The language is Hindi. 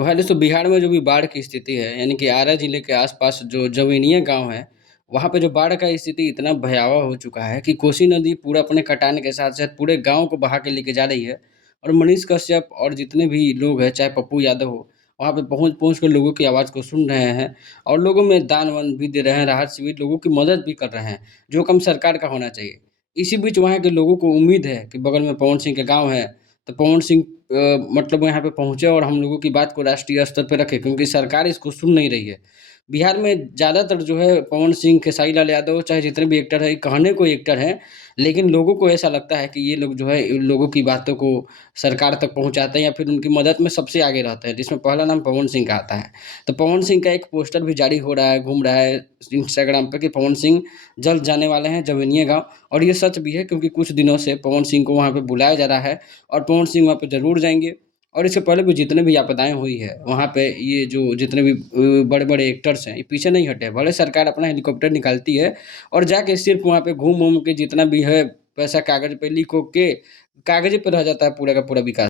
तो है दोस्तों बिहार में जो भी बाढ़ की स्थिति है यानी कि आरा जिले के आसपास जो जवेनिया गांव है वहां पे जो बाढ़ का स्थिति इतना भयावह हो चुका है कि कोसी नदी पूरा अपने कटान के साथ साथ पूरे गांव को बहा के लेके जा रही है। और मनीष कश्यप और जितने भी लोग हैं चाहे पप्पू यादव हो वहां पे पहुंच पहुंच कर लोगों की आवाज़ को सुन रहे हैं और लोगों में दान वान भी दे रहे हैं, राहत शिविर लोगों की मदद भी कर रहे हैं, जो कम सरकार का होना चाहिए। इसी बीच वहाँ के लोगों को उम्मीद है कि बगल में पवन सिंह का गाँव है, तो पवन सिंह मतलब वो यहाँ पे पहुँचे और हम लोगों की बात को राष्ट्रीय स्तर पे रखे क्योंकि सरकार इसको सुन नहीं रही है। बिहार में ज़्यादातर जो है पवन सिंह, खेसारी लाल यादव चाहे जितने भी एक्टर हैं, कहने को एक्टर हैं, लेकिन लोगों को ऐसा लगता है कि ये लोग जो है इन लोगों की बातों को सरकार तक पहुँचाते हैं या फिर उनकी मदद में सबसे आगे रहते हैं, जिसमें पहला नाम पवन सिंह का आता है। तो पवन सिंह का एक पोस्टर भी जारी हो रहा है, घूम रहा है इंस्टाग्राम पे कि पवन सिंह जल्द जाने वाले हैं जवेनिया गाँव। और ये सच भी है क्योंकि कुछ दिनों से पवन सिंह को वहाँ पे बुलाया जा रहा है और पवन सिंह वहाँ पे ज़रूर जाएँगे। और इससे पहले भी जितने भी आपदाएँ हुई है, वहाँ पे ये जो जितने भी बड़े-बड़े एक्टर्स हैं, ये पीछे नहीं हटे हैं। भले सरकार अपना हेलीकॉप्टर निकालती है और जाके सिर्फ़ वहाँ पे घूम-वूम के जितना भी है पैसा कागज़ पे लिख-उख के कागज़े पे रह जाता है पूरा का पूरा विकास।